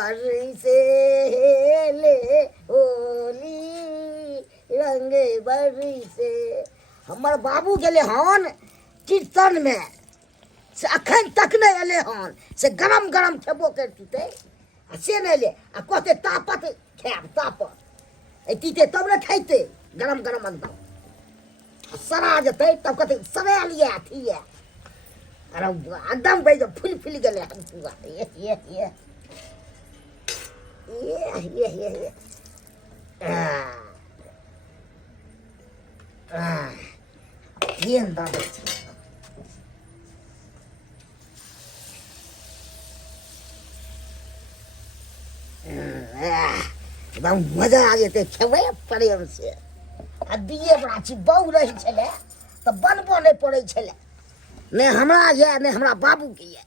बरसे ले होली रंग बरसे। हमर बाबू गेले हन कीर्तन में से अखन तक नहीं एले हन से गरम गरम खेबो करते से नहीं ले आ कहते तापत खाब तापत एतीते तब न खाइते गरम गरम एकदम सरा जते तब कहते सरे लिए अथी है अरे एकदम बैठ फूल फूल गले हम पूरा ये ये दादा एकदम मजा आ जेते खेबे प्रेम से आ दिए बड़ा छी बहु रही छले तो बनबो नहीं पड़े छले ने हमरा ये ने हमरा बाबू के ये।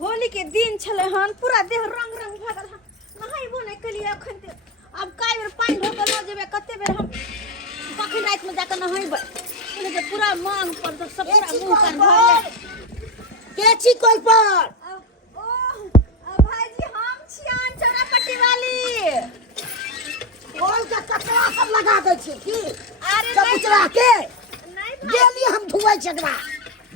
होली के दिन छले हन पूरा देह रंग रंग भगल हन नहाइबो नहीं कलिए अखन ते अब काय बेर पानी ढोके न जेबे कते बेर हम कखन रात में जाके नहाइबे बोले जे पूरा मांग पर तो सब पूरा मुंह कान भरले के छी कोई पर भाईजी हम छियान चौरापट्टी वाली बोल के कचरा सब लगा दे छी की अरे सब कचरा के नहीं गेली हम धुआई छकरा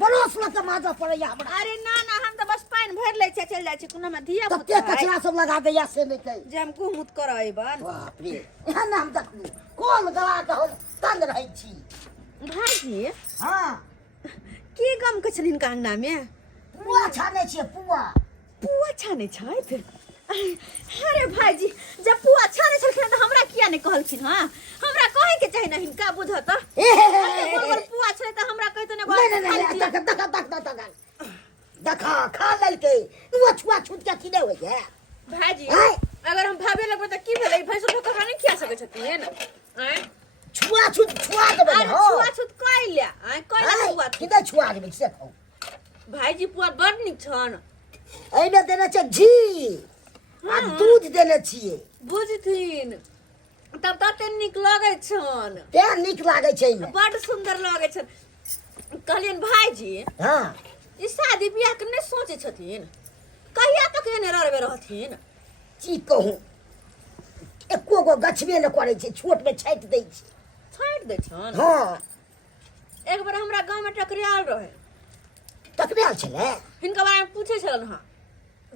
बरोस ल के माजा पड़ैया हमरा। अरे ना ना हम तो बस पानी भर ले छे चल जाय छी कोनो में धिया तब के कचरा सब लगा दैया से नहीं कही जे हम कुमुत करइबन बाप रे एहन हम देखलू कोल गला के हो तंग रहै छी। भाईजी हां की गम के छलिन का अंगना में पुआ छाने छी पुआ छाने छथि अरे भाईजी जब पुआ छाने छलखिन त हमरा किया नहीं कहलखिन हां हमरा कहे के चाहि न हिनका बुझत गोल पुआ छले त हमरा कहत न देखा खा ललके पुआ छुआ छूट के किने होय है भाईजी अगर हम भाबे लगबे त की भेलै भैंसो लोग नहीं खिया सकै छथिन हैं छुआ छूट छुआ देबे अरे छुआ छूत कइले कइले छुआ किने छुआ देबे से खाओ भाईजी पुआ बड़ निक छन एने देने छ घी आ दूध देने छिए बुझथिन तब तते निक लागे छन ते निक लागे छै में बड़ सुंदर लागे छन कहलियन भाईजी हां ई शादी बियाह के नहीं सोचे छथिन कहिया तक एने रहबे रहथिन की कहूं एको गो गछबे न करे छै छोट में छाट दै छै छाट दै छन हां एक बार हमरा गांव में टकरियाल रहे टकराल छले हिनका बारे में पूछे छलन हां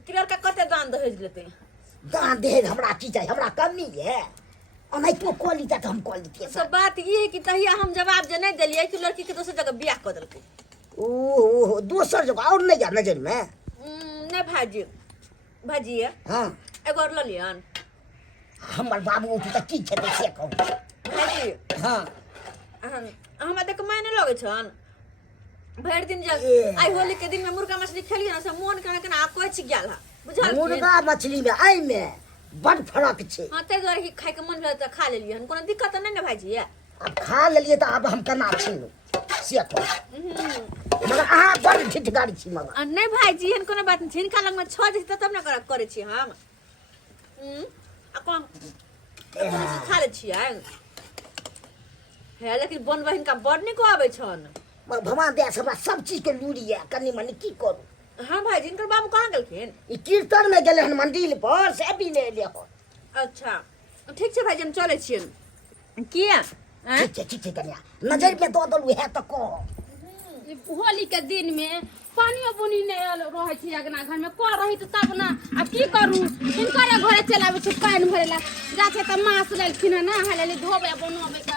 किरल का कते दान दहेज लेते दान दहेज हमरा की चाहिए हमरा कमी है और तो कॉली तक हम कॉली के सब बात ये है कि तहिया हम जवाब जे नहीं देलिए कि लड़की के दूसरी जगह बियाह कर देलकै ओ दोसर जगह और नहीं जा नजर में नहीं भाजी हां एगो और ललियन हमर बाबू त की छे से कहू भाजी हां हमरा देख मायने लगे छन भर दिन जब आई होली के दिन में मुर्गा मछली खेलिए ना से मन केना कोइ छी गेल हा बुझल मुर्गा मछली में आई में बड़ फर्क छे। हां ते द्वारे खाए के मन भेल त खा लेलिए कोनो दिक्कत नहीं न भाईजी अब खा लेलिए त अब हम केना छीनु से कहू मगर आ बड़ ठिठगारी छी मगर नहीं भाईजी हन कोनो बात नहीं हिनका लग में छ जति तब न करे छी हम आ कोन खा ले छी है लेकिन बनबा हिनका बड़ निक आबै छन मगर भगवान दया से हमरा सब चीज के लूरी है कनी मनी की करू। हां भाईजी इनकर बाबू कहां गेलखिन ई कीर्तन में गेले हन मंदिर पर से अभी नहीं ले हो। अच्छा ठीक छे भाईजी हम चले छियन किया ठीक छे कन्या नजर में दो दलु है त को होली के दिन में पानियो बुनी नहीं रहे छी अगना घर में को रही त तब ना अब की करू हिनकर घरे चलावे छी पानी भरेला जाथे त मास लेलखिन ना हलेले धोबे बनोबे त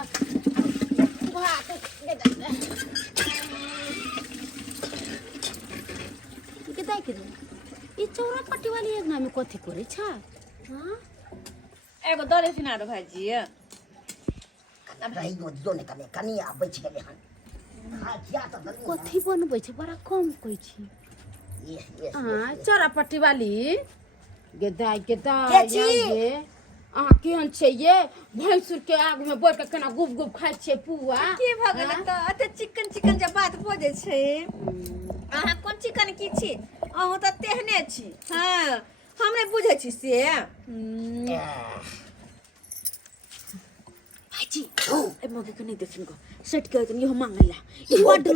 भात के ई चौरापट्टी वाली अगना में कथि करे छ हां एगो दरे सिना भाईजी अब रही दो दोने कन्या बच गेले हन कथी बनबै छै बड़ा कम कहै छी हां चौरापट्टी वाली गे दाई ये केहन छै ये भैंसुर के आग में बैठ के केना गुब गुब खाइ छै पुआ की भगल त अते चिकन जे बात बोझे छै अहाँ कोन चिकन की छी अहाँ त तेहने छी हां हम नहीं बुझे छी से भाईजी ए मगे के नहीं देखिन को सेट के तुम यो मांगला ई बड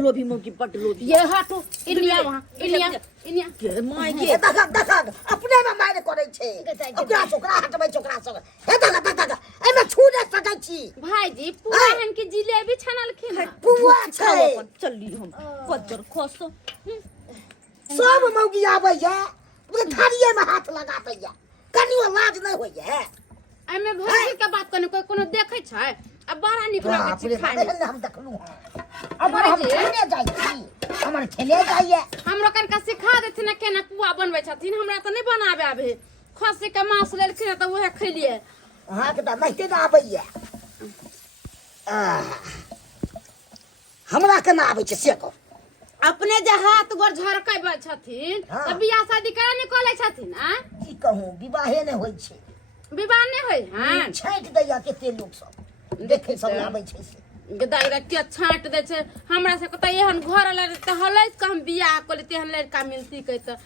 लोभी मौगी बड लोभी ये हटो इनिया वहां इनिया के माय के देखा अपने में मारे करे छे ओकरा छोकरा हटबै छोकरा सब हे देखा एमे छू दे सकै छी भाईजी पूरा हन की जिलेबी छानलखिन पुआ छै चली हम पत्थर खसो सब मौगी आबैया ओके थारिये में हाथ लगाबैया कनियो लाज नहीं होइया एमे भौजी के बात करने कोई कोनो देखे छै अब बड़ा निक लगे छै खाए में हम देखलू अब हम खेले जाइ छी हमर खेले जाइए हमरो कनका सिखा देथिन ना केना पुआ बनबै छथिन हमरा त नहीं बनाबे आबे खस्सी के मांस लेलखिन त ओहे खइलिए अहाँ के त नहीं ना आबैया हमरा केना आबै छै से कह अपने जे हाथ गोर झरकै छथिन हाँ। त बियाह शादी करे निकले छथिन आ की कहूं विवाहे नहीं होय छै विवाह नहीं होय हन छाँट दैया केते लोग सब देखे सब आबै छै से गदाई के छांट दे छै हमरा से कत एहन घर ले त हलैस के हम बियाह कोले तेहन लड़का मिलती कह त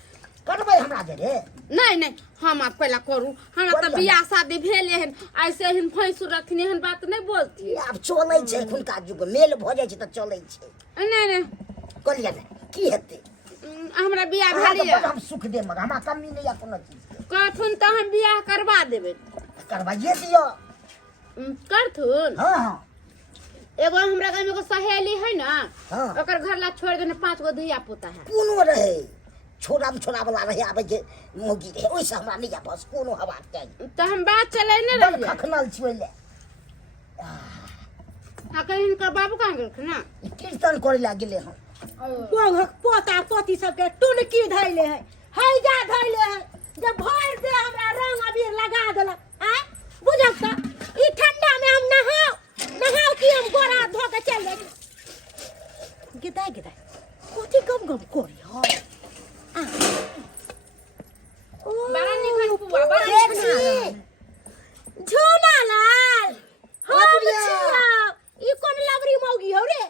करबै हमरा जे रे नहीं हम आप पहला करू हमरा त बियाह शादी भेल एहन ऐसे एहन भैंसुर रखनी एहन बात नहीं बोलती आब चलै छै एखुनका युग मेल भ जाइ छै त चलै छै नहीं कहलिया ने की हेतै हमरा बियाह अहाँ भेलिए के बड़ हम सुख दे मगर हमरा कमी नहीं है कोनो चीज के कहथुन त हम बियाह करवा देबे करवाइए दियो करथुन हां हां एगो हमरा घर में एगो सहेली है ना हाँ। ओकर घर ला छोड़ देने 5 गो धिया पुता है कोनो रहे छोड़ा वाला रहे आबै जे मोगी रहे ओइसे हमरा नहीं बस कोनो हवा चाहिए तो हम बात चले ने बड़ रहिए खखनल छियै ले आ कहीं इनका बाबू कहाँ गेल ना कीर्तन करे ला गेले हम पोता पोती सबके टुनकी धैले है हैजा धैले है जब भर दे हमरा रंग अबीर लगा देला आ बुझल त ई ठंडा में हम नहाओ कि हम गोरा धो के चल जाई गिदाई कोठी गम कोरी हो बड़ा निकल पुआ बड़ा निकल झूला लाल हाँ, हम बुढ़िया। छिया ई कोन लवरी मौगी हो रे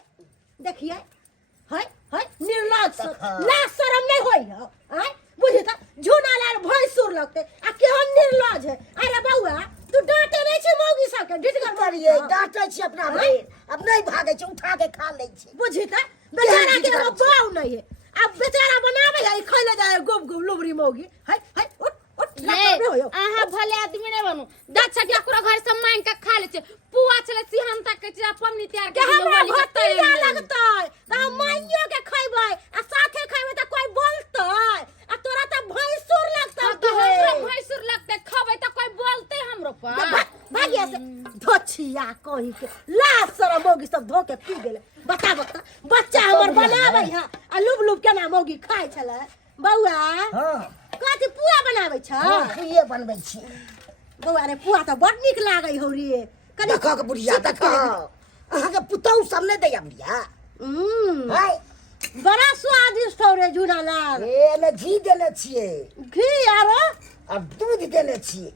देखिए है निर्लज हाँ। लाज शरम नहीं होई हो आय बुझे त झूना लाल भैंसुर लगते आ केहन निर्लज है अरे बउआ तू डांटे नहीं छी मौगी सबके ढिठगर करिए डांटे छी अपना भाई अब नहीं भागे छै उठा के खा ले छै बुझी त बेचारा के एगो बाऊ नहीं है अब बेचारा बनावे है खइले जाए गोब लोबरी मौगी है उठ अहाँ भले आदमी नहीं बनू दस छटिया पूरा घर से मांग के खा ले पुआ चले सिहन तक के पन्नी तैयार के हमरा भतीजा लगतै त हम माइयो के खइबै आ साथे खइबै त कोई बोलतै आ तोरा त भैंसुर लगतै तो हमरो भैंसुर लगते खबै त कोई बोलते हमरो पर भागिया से धोछिया कहि के लाज शरम मौगी सब धो के पी गेले बता बच्चा हमर बनाबै है आ लुब केना मौगी खाइ छले बौआ हां कथि पुआ बनाबै छ पुए बनबै छी बौआ रे पुआ त बड नीक लागै हौ रे देखा के बुढ़िया देखा अहाँ के पुतौ सब नहीं दैया बुढ़िया हाय बड़ा स्वादिष्ट हो रे झूला लाल ए में घी देने छिए घी आरो और दूध देने छिए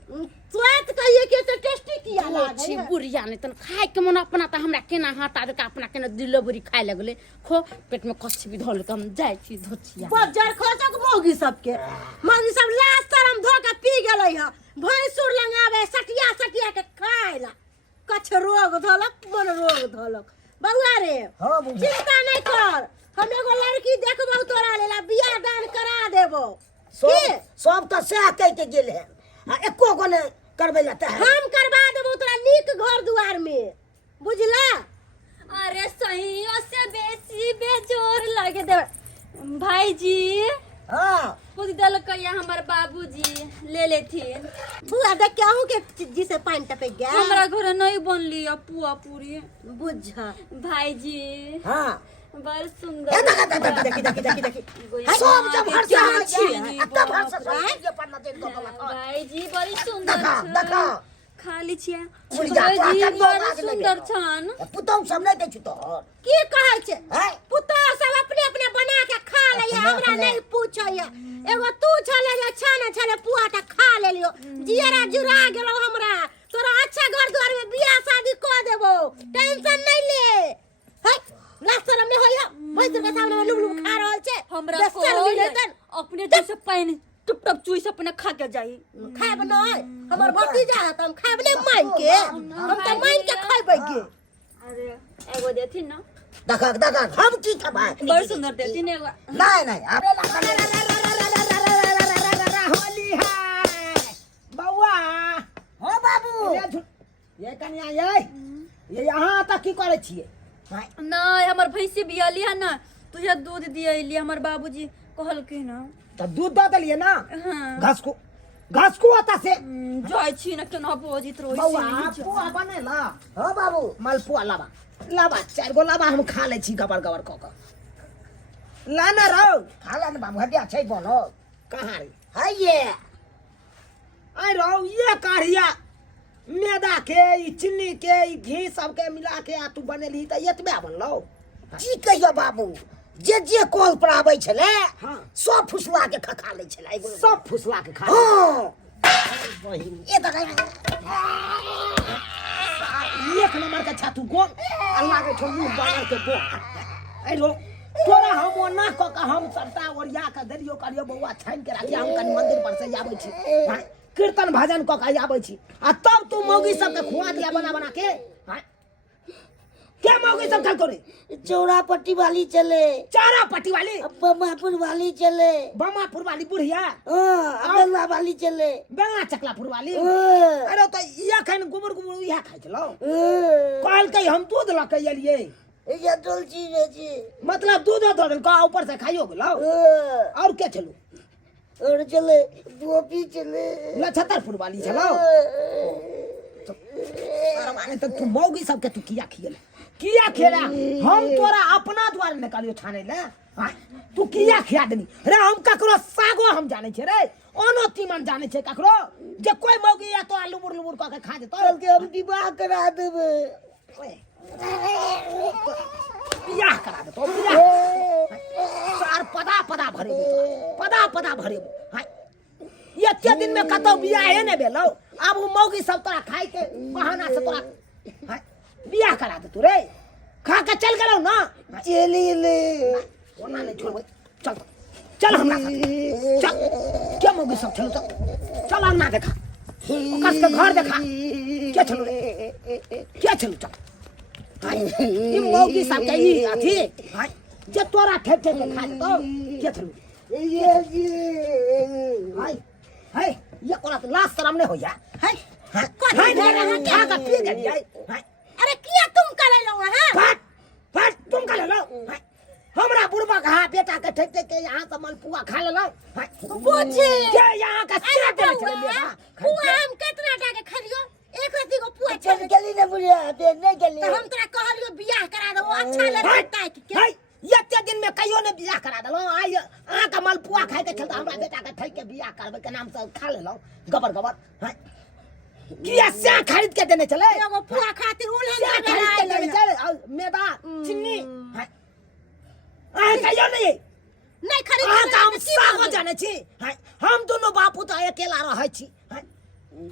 स्वाद कहिए के तो टेस्टी किया छी लागे बुढ़िया ने तन खाए के मन अपना त हमरा केना हटा दे के अपना केना डिलीवरी खाए लगले खो पेट में कच्ची भी धोल के हम जाय छी धोचिया बजार खोजक मौगी सबके मौगी सब लाज शरम धो के पी गेलै ह भैंसुर लगावे सटिया के खाइला कछ रोग धलक मन रोग धलक बउआ रे हां बुढ़िया चिंता नहीं कर हम एगो लड़की देखबौ तोरा लेला बियाह दान करा देबो सब तो से कह के गेल है आ एको गो ने करबै ला त हम करवा देबो तोरा नीक घर दुआर में बुझला अरे सही से बेसी बेजोर लगे दे भाईजी हां पूछ दल कहिया हमर बाबूजी ले लेथिन बुआ देख के आहू के जी से पानी टपक गया हमरा घर नहीं बनली पुआ पूरी बुझा भाईजी हां बड़ सुंदर देखी सब जब हर से तब हर से ये पन्ना दे दो भाईजी बड़ी सुंदर देखा छन देखा खाली छिया बुढ़िया भाईजी तो बड़ आग लगे। सुंदर छन पुतौ सब नहीं दे छु तो की कहै छै है पुता सब अपने अपने बना के खा ले अपने हमरा अपने। नहीं पूछै एगो तू छले जे छाने छले पुआ त खा लेलियो जियरा जुरा गेलो हमरा तोरा अच्छा घर द्वार में बियाह शादी क देबो टेंशन नहीं ले है लास्टर में होया भैंसुर के सामने में लुब खा रहल छै हमरा दस साल को मिलेतन अपने जैसे पानी टुप टप चुई से अपने खा के जाई खाब नहीं हमर भतीजा है त हम खाब नहीं मान के हम त मान के खाबै के अरे एगो देथिन ना, देखक हम की खबाय बड़ सुंदर देथिन एगो। नहीं अरे होली है बउआ। हो बाबू ये कन्या ये यहाँ तक की करे छिए? नहीं हमर भैंसी बियाली है ना, तुझे दूध दियली हमर बाबूजी कहलखिन ना। तब दूध दे देलिए ना। हाँ घास को आता से जाय छी ना केना बोजित रोई बउआ छी। पुआ बनेला। हो बाबू मालपुआ लाबा 4 गो लाबा हम खा ले छी गबर क क। लाना रहो खाला न बाबू हटिया छै बोलो कहाँ रे? है ये आई रहो ये काढ़िया मैदा के ई चीनी के ई घी सब के मिला के आ तू बनेली त एतबे बनलो। की कहियो बाबू जे कॉल पर आबै छले हाँ। सब फुसवा के खा ले छले एगो सब फुसला के खा। हां बहिन ये तो एक नंबर का छातू को अल्लाह के छोड़ू बानर के बो। आई रो तोरा हम ओना क के हम सबटा ओरिया के दरियो करियो बउआ छान के राखी हम कन मंदिर पर से आबै छी। हाँ, कीर्तन भजन क के आबै छी आ तब तू मौगी सब के खुआ दिया बना के। हाँ, क्या मौगी सब खा करे? चौड़ा पट्टी वाली चले चारा पट्टी वाली, बमापुर वाली चले बमापुर वाली बुढ़िया, अगला वाली चले बेंगा चकलापुर वाली। हाँ। अरे तो ये खान गुबर इहा खाइ छलो। काल के हम दूध ला के एलिए, ये तुलसी बेची मतलब दूध दो का ऊपर से खाइयो गेलो। और क्या चलो? और चले गोपी चले लछतरपुर वाली चलो। अरे माने तो तू मौगी सब के तू किया खेला हम तोरा अपना द्वार निकालियो छाने ले। हाँ, तू किया खिया देनी रे? हम ककरो सागो हम जाने छे रे, ओनो तीमन जाने छे ककरो जे कोई मौगी या तो आलू बुर क के खा जेतो। कल के हम विवाह करा देबे बियाह करा देतो बियाह। सार पदा भरे हां ये के दिन में कतो बियाह ने भेलो। अब वो मौगी सब तोरा खाई के बहाना से तोरा हां बियाह करा दे तू रे। खा के चल गेलो ना चली ले ओना नहीं छोड़बै। चल हमरा साथ चल। क्या मौगी सब चलो चल अन्ना देखा कस के घर देखा क्या चलो रे क्या चलो चल। ई मौगी सब के ई अथी हां जे तोरा ठेक के खा तो क्या चलो हाय ये कोला तो लास्ट शर्म नहीं होया हाय हां हाय क्या का पी गई हाय। अरे किया तुम कर लो हां फट तुम का ले लो। हमरा बुढ़बा का बेटा के ठेक के यहां से मलपुआ खा ले लो। पूछे के यहां का सिरा पे चले मेरा पुआ हम कितना टाके खलियो? एक रति को पुआ चल चल गली ने बुढ़िया बे नहीं गली तो हम तोरा कहलियो बियाह करा दो अच्छा लगता है कि हाय ये दिन में कहियो ने बियाह करा देलो। आई आ का मलपुआ खाए के चलता हमरा बेटा के ठेक के बियाह करबे के नाम से खा ले लो गबर हाय। किया से खरीद के देने चले एगो पुआ खातिर उलहन खरीद के देने चले और मैदा चीनी हाय आ कहियो नहीं नहीं खरीद आ काम सागो जाने छी। हाय हम दोनों बापू तो अकेला रहै छी। हाय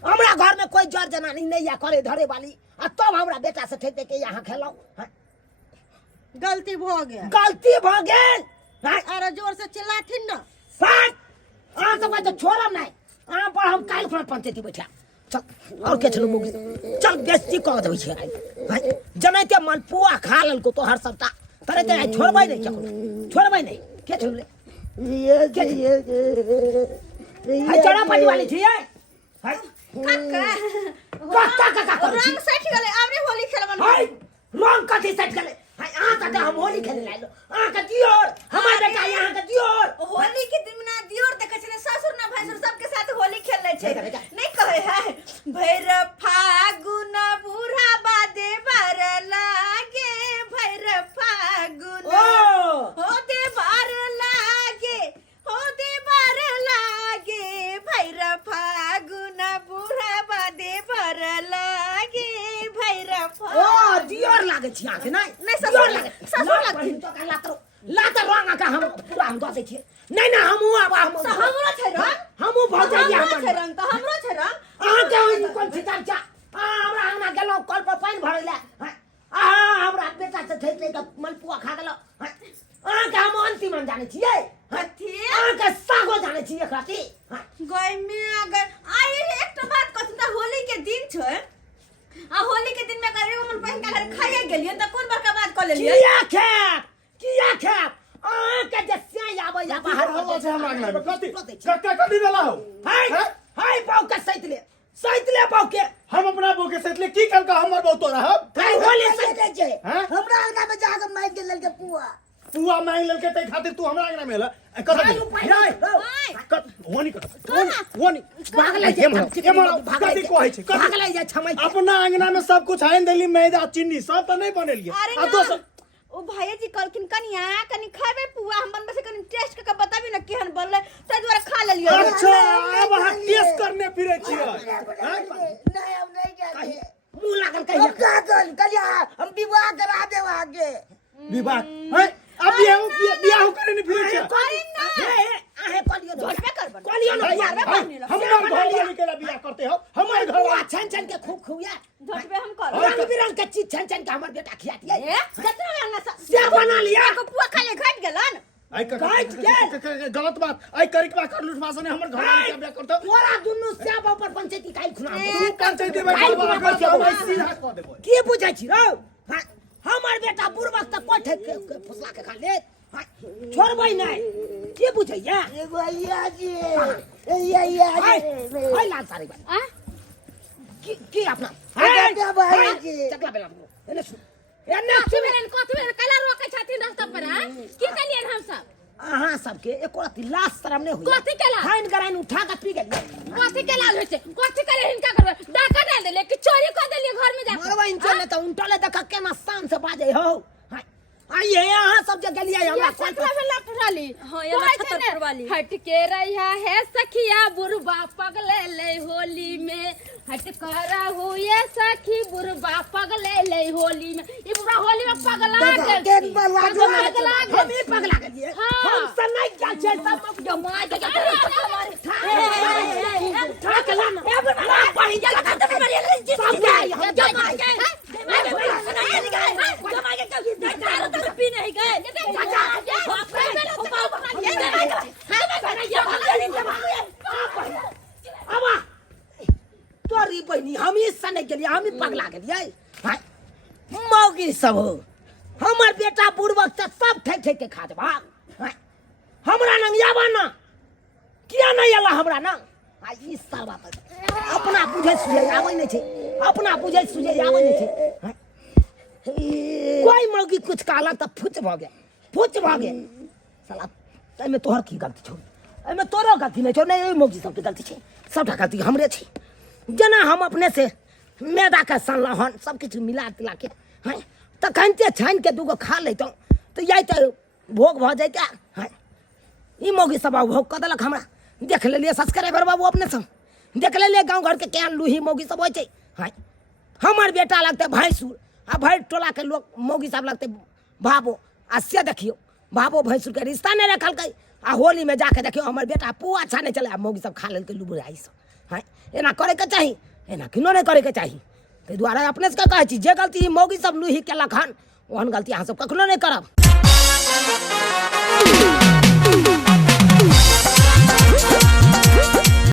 हमरा घर में कोई जर जनानी नहीं या करे धरे वाली आ तब हमरा बेटा से ठेक के यहां खेलो। हाय गलती हो गया गलती भ गेल। हाय अरे जोर से चिल्लाथिन ना साथ आ तो मैं तो छोड़म नहीं आ पर हम काल फ्रंट पंचायती बैठा चल और के चलो मुगी चल बेइज्जती कर देबै छै। भाई जनाते मलपुआ खा लेल को तो हर सप्ताह तरे ते छोड़बै नहीं के छोड़ ले हाय चढ़ा पानी वाली छी हाय काका रंग सट गेले आबरे होली खेलबन हाय रंग कथि सट गेले। हाय आ त हम होली खेले लाइलो आ का दियोर हमर बेटा यहां का दियोर होली के दिन ना दियोर देखे छले ससुर ना भैसुर सबके साथ होली खेले छे नहीं कहे है भैर फागुन बुढ़ा बादे बर लागे भैर फागुन हो दे बर लागे भैर फागुन बुढ़ा बादे बर लागे भैर ओ दियोर लागे छी आके नहीं ससुर लागे ससुर लागे तो का लात रंग का हम पूरा हम दे छी नहीं ना हम हमरो छै रंग हम भौजाइया हमरो छै रंग तो हमरो छै रंग आ के कोन छिता चा हमरा गेलो कल पर पानी भरले आ हमरा बेटा से ठेक ले मलपुआ खा गेलो आ के हम अंतिम जाने छिए कथी आ के सागो जाने छिए खाती गय में अगर आई एकटा बात कहत त होली के दिन छै आ होली के दिन में करे हमर बहन का घर खाइए गेलिए त कोन बड़का बात कर लेलिए किया खेत के जस्या आबे या बाहर हो से हमरा अंगना में कथि कथि वाला हो हाय पाऊ के सैतले पाऊ के हम अपना बो के सैतले की कल का हमर बो तोरा हम होली सैतले छै हमरा अंगना में जाके माइक के लेल के पुआ मांग लेलके तै खातिर तू हमरा अंगना में एला वनी भागले कहै छै भागले जा छमै अपना अंगना में सब कुछ आइन देली मैदा चीनी सब त नहीं बनेलिए आ दोस्त ओ भैया जी कहलखिन कनिया कनी खाबे पुआ हम बनबे से कनी टेस्ट के बताबी ना केहन बनले तै द्वारा खा लेलिए अच्छा अब हम टेस्ट करने फिरे छियै नहीं हम नहीं जाते मुंह लागल कहिया कलिया हम विवाह करा देब आगे विवाह है अब बियाह करे नहीं फिरे छियै अरे ना आहे कलियो झोटबे करबन कलियो ना यार बनी हम घर वाली के बियाह करते हो हमारे घर हुआ छन के खूब खुया झोटबे हम कर रंग बिरंग के चीज छन के हमर बेटा खिया दिया ए कतना अंगना से बना लिया को पुआ खा ले घट गेलन आई गलत बात आई करी के बात कर लूट भाषण हमर घर वाली के बियाह करते तोरा दुनु से ऊपर पंचायती काई खुना तू पंचायती में सीधा कर देबो की बुझै छी रौ हमर बेटा बुढ़बक त कोठे के फुसला के खा ले छोड़बै नहीं की बुझैया एगो या हाय लाल साड़ी आ की अपना क्या भाई जी चकला बेला एने सु सुबेरन कथबेर कला रोकै छथिन रास्ता पर आ की कलियन हम सब अहाँ सबके एको रति लाश शरम नहीं होई कथि केला फाइन कराइन उठा के पी गेल कथि केला होय छै कथि करे हिनका करबे डाका डाल देले कि चोरी कर देलिए घर में जा मरवा इंचले त उंटले देख के ना शान से बाजे हो आइए यहाँ सब जगह लिया हमरा कोई छतरा में लटराली हाँ, ये छतर वाली। हट के रहिया है सखिया बुरबा पगले ले होली में हट करा हुए सखी बुरबा पगले ले होली में ई बुरा होली में पगला गेल हम ही पगला गेलिए हाँ। हम से नहीं क्या छै सब जमा के ठाकला ना पानी जला का तब मारे जी सब गए जमा के पी नहीं गए तोरी बहनी हम ही सने गेलिए हम ही पगला गेलिए मौगी सब हो हमर बेटा बुढ़बक त सब ठेक ठेक के खा देबा हमरा नंग याबा ना किया नहीं आला हमरा ना आ ई सब अपना बुझे सुझे आबै नहीं छै अपना बुझे सुझे आबै नहीं छै कोई मौगी कुछ कहला त फुच भ गेल साला एमे तोहर की गलती छौ एमे तोरो गलती नहीं छौ नहीं मौगी सब के गलती छै सबटा गलती हमरे छै जना हम अपने से मैदा के सनला हन सब किछ मिला तिला के हैं त खनते छान के दूगो खा लेतौ तो यही त भोग भ जाय क्या हैं ई मौगी सब भोग क देलक हमरा देख लेलिए सब्सक्राइबर बाबू अपने से देख लेलिए गांव घर के केहन लूही मौगी सब होय छै हैं हमर बेटा लगते भैंसुर आ भैर टोला के लोग मौगी सब लगते भाबो आ से देखियो भाबो भैंसुर के रिश्ता नहीं रखल आ होली में जाके देखियो हमर बेटा पुआ छाने चले आ मौगी सब खा लेलकै लुबुराई सब हैं एना करे के चाही एना किनो नहीं करे के चाही ते द्वारा अपने से कहै छी जे गलती मौगी सब लूही केलक हन ओहन गलती अहाँ सब कखनो नहीं करब